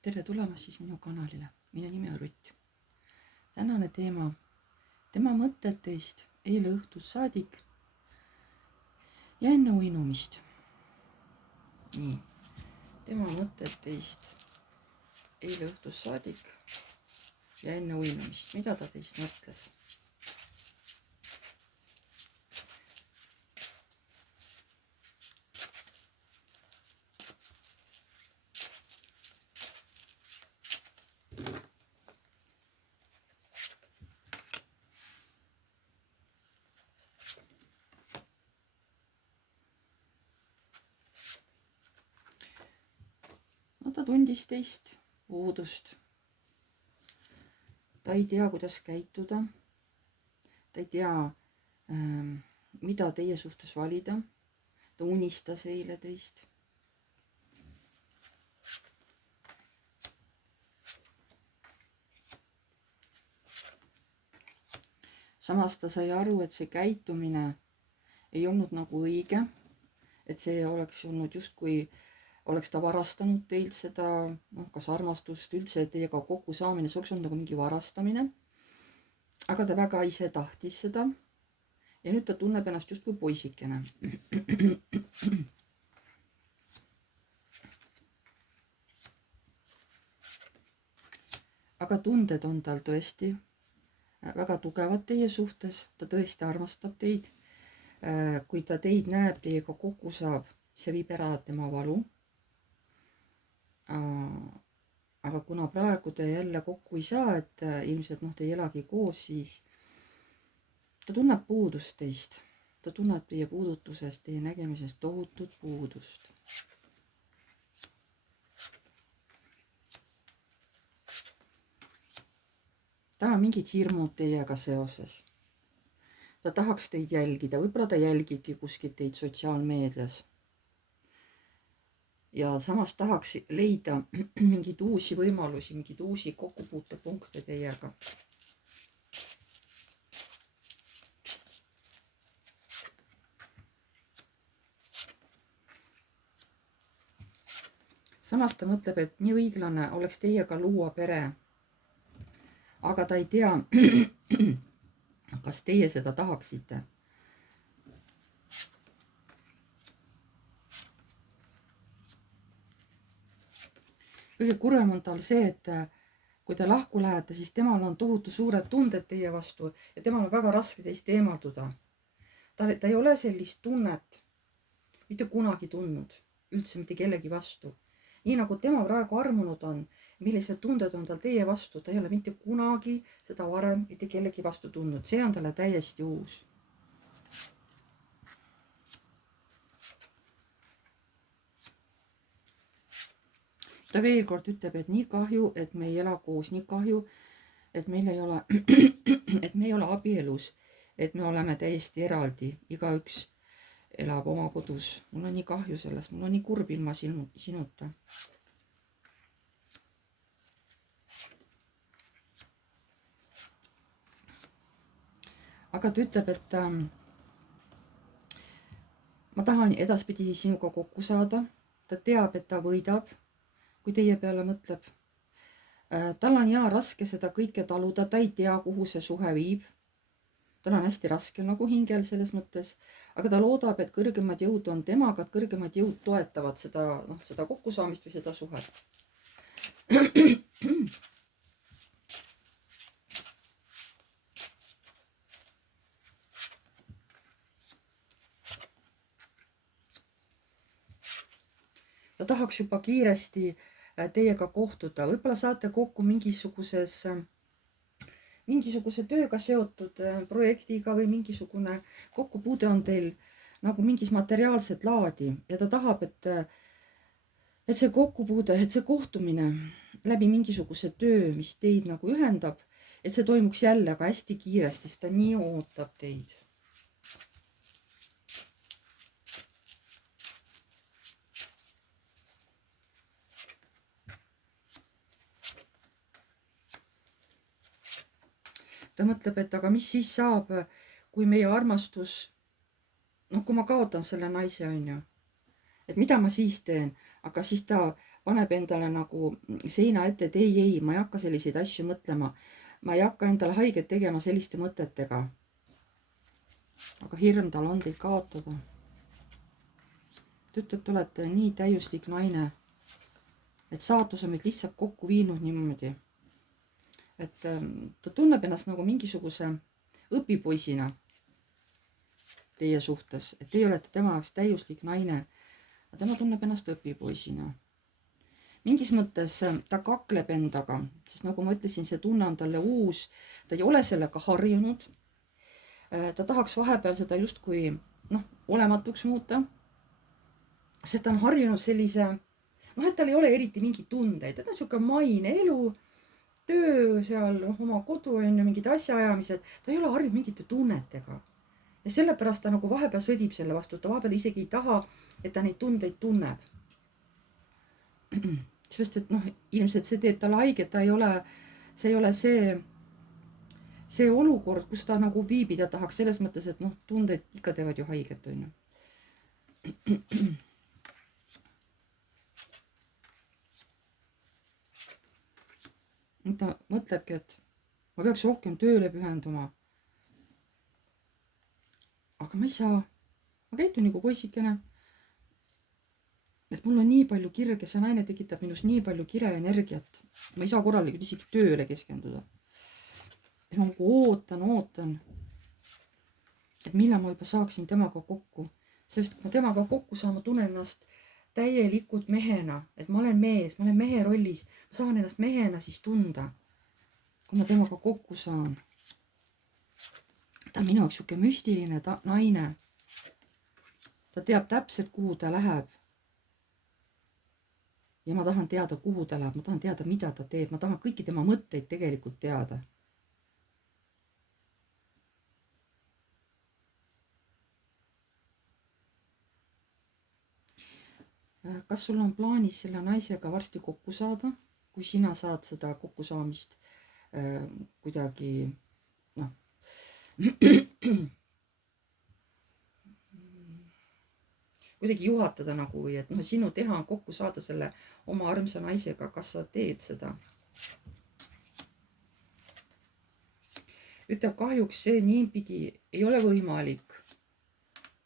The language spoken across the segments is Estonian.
Tere tulemast siis minu kanalile. Minu nimi on Rutt. Tänane teema, tema mõtted teist eile õhtust saadik ja enne uinumist. Nii, tema mõtted teist eile õhtust saadik ja enne uinumist. Mida ta teist mõtles? No ta tundis teist puudust. Ta ei tea, kuidas käituda. Ta ei tea, mida teie suhtes valida. Ta unistas eile teist. Samas ta sai aru, et see käitumine ei olnud nagu õige. Et see oleks olnud justkui oleks ta varastanud teilt seda, kas armastust, üldse teiega kokku saamine, see oleks olnud nagu mingi varastamine. Aga ta väga ise tahtis seda. Ja nüüd ta tunneb ennast justkui poisikene. Aga tunded on tal tõesti väga tugevad teie suhtes. Ta tõesti armastab teid. Kui ta teid näeb, teiega kokku saab, see viib ära tema valu. Aga kuna praegu te jälle kokku ei saa, et ilmselt te ei elagi koos, siis ta tunneb puudust teist. Ta tunneb teie puudutusest, teie nägemisest tohutut puudust. Tal on mingid hirmud teiega seoses. Ta tahaks teid jälgida, võib-olla ta jälgibki kuskilt teid sotsiaalmeedias. Ja samas tahaks leida mingeid uusi võimalusi, mingeid uusi kokkupuutepunkte teiega. Samas ta mõtleb, et nii õiglane oleks teiega luua pere. Aga ta ei tea, kas teie seda tahaksite. Kõige kurvem on tal see, et kui te lahku lähete, siis temal on tohutu suured tunded teie vastu ja temal on väga raske teist eemalduda. Ta ei ole sellist tunnet mitte kunagi tundnud, üldse mitte kellegi vastu. Nii nagu tema praegu armunud on, millised tunded on tal teie vastu, ta ei ole mitte kunagi seda varem mitte kellegi vastu tundnud. See on talle täiesti uus. Ta veel kord ütleb, et nii kahju, et me ei ela koos, nii kahju, et meil ei ole, et me ei ole abielus, et me oleme täiesti eraldi, igaüks elab oma kodus. Mul on nii kahju sellest, mul on nii kurb ilma sinuta. Aga ta ütleb, et ma tahan edaspidi sinuga kokku saada. Ta teab, et ta võidab, kui teie peale mõtleb. Tal on raske seda kõike taluda, ta ei tea, kuhu see suhe viib. Tal on hästi raske nagu hingel selles mõttes, aga ta loodab, et kõrgemad jõud on temaga, et kõrgemad jõud toetavad seda kokkusaamist või seda suhet. Ta tahaks juba kiiresti teiega kohtuda. Võib-olla saate kokku mingisuguse tööga seotud projektiga või mingisugune kokkupuude on teil nagu mingis materiaalset laadi. Ja ta tahab, et see kokkupuude, et see kohtumine läbi mingisuguse töö, mis teid nagu ühendab, et see toimuks jälle aga hästi kiiresti, sest ta nii ootab teid. Ta mõtleb, et aga mis siis saab, kui meie armastus, kui ma kaotan selle naise, on ju. Et mida ma siis teen? Aga siis ta paneb endale nagu seina ette, et ei, ma ei hakka selliseid asju mõtlema. Ma ei hakka endale haiget tegema selliste mõtetega. Aga hirm tal on teid kaotada. Ta ütleb, te olete nii täiuslik naine, et saatus on meid lihtsalt kokku viinud niimoodi. Et ta tunneb ennast nagu mingisuguse õpipoisina teie suhtes, et teie olete tema jaoks täiuslik naine. Aga tema tunneb ennast õpipoisina. Mingis mõttes ta kakleb endaga, sest nagu ma ütlesin, see tunne on talle uus, ta ei ole sellega harjunud. Ta tahaks vahepeal seda justkui olematuks muuta, sest ta on harjunud sellise, et tal ei ole eriti mingeid tundeid, ta on niisugune maine elu, töö seal, oma kodu on ju, mingid asjaajamised, ta ei ole harjunud mingite tunnetega. Ja sellepärast ta nagu vahepeal sõdib selle vastu, ta vahepeal isegi ei taha, et ta neid tundeid tunneb. Sest et ilmselt see teeb talle haiget, ta ei ole, see ei ole see olukord, kus ta nagu viibida tahaks, selles mõttes, et tunded ikka teevad ju haiget, on ju. Ta mõtlebki, et ma peaks rohkem tööle pühenduma. Aga ma ei saa, ma käitun nagu poisikene. Et mul on nii palju kirge, see naine tekitab minus nii palju kire energiat. Ma ei saa korralikult isegi tööle keskenduda. Ja ma ootan, et millal ma juba saaksin temaga kokku. Sest kui ma temaga kokku saan, ma tunnen ennast täielikult mehena, et ma olen mees, ma olen mehe rollis. Ma saan ennast mehena siis tunda, kui ma temaga kokku saan. Ta on minu jaoks siuke müstiline naine. Ta teab täpselt, kuhu ta läheb. Ja ma tahan teada, kuhu ta läheb, ma tahan teada, mida ta teeb, ma tahan kõiki tema mõtteid tegelikult teada. Kas sul on plaanis selle naisega varsti kokku saada, kui sina saad seda kokkusaamist kuidagi kuidagi juhatada nagu, või et sinu teha on kokku saada selle oma armsa naisega, kas sa teed seda? Ütleb, kahjuks see niipidi ei ole võimalik.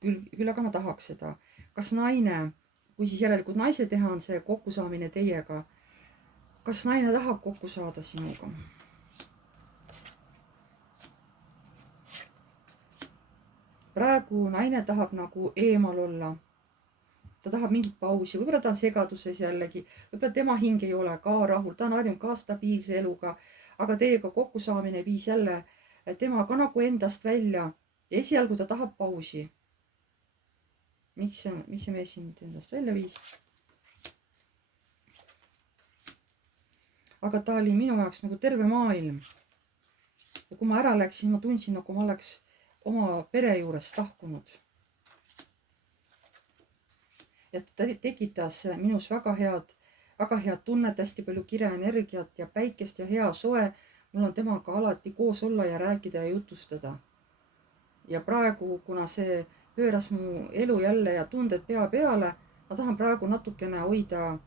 Küll aga ma tahaks seda. Kas naine, kui siis järelikult naise teha on see kokkusaamine teiega, kas naine tahab kokku saada sinuga? Praegu naine tahab nagu eemal olla. Ta tahab mingit pausi, võib-olla ta on segaduses jällegi, võib-olla tema hing ei ole ka rahul, ta on harjunud ka stabiilse eluga, aga teiega kokkusaamine viis jälle tema ka nagu endast välja ja esialgu ta tahab pausi. Miks see mees sind endast välja viis? Aga ta oli minu jaoks nagu terve maailm. Ja kui ma ära läksin, ma tundsin, nagu ma oleks oma pere juurest lahkunud. Ja ta tekitas minus väga head tunnet, hästi palju kireenergiat ja päikest ja hea soe. Mul on temaga alati koos olla ja rääkida ja jutustada. Ja praegu, kuna see pööras mu elu jälle ja tunded pea peale, ma tahan praegu natukene hoida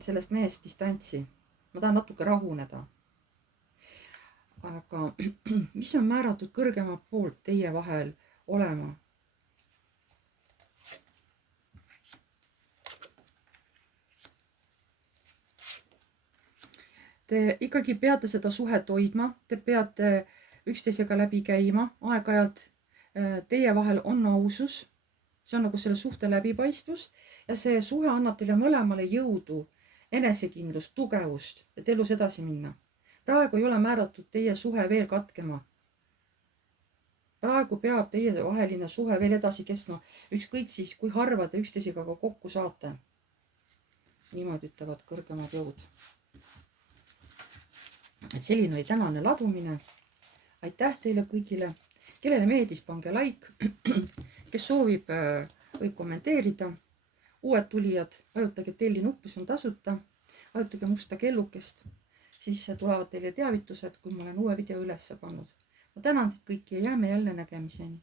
sellest mehest distantsi. Ma tahan natuke rahuneda. Aga mis on määratud kõrgema poolt teie vahel olema? Te ikkagi peate seda suhet hoidma, te peate üksteisega läbi käima, aeg-ajalt teie vahel on ausus, see on nagu selle suhte läbipaistvus ja see suhe annab teile mõlemale jõudu, enesekindlust, tugevust, et elus edasi minna. Praegu ei ole määratud teie suhe veel katkema. Praegu peab teie vaheline suhe veel edasi kestma, ükskõik siis, kui harva te üksteisega ka kokku saate. Niimoodi ütlevad kõrgemad jõud. Et selline oli tänane ladumine. Aitäh teile kõigile. Kellele meeldis, pange like. Kes soovib, võib kommenteerida. Uued tulijad, vajutage telli nuppu, see on tasuta. Vajutage musta kellukest. Siis tulevad teile teavitused, kui ma olen uue video üles pannud. Ma tänan teid kõiki ja jääme jälle nägemiseni.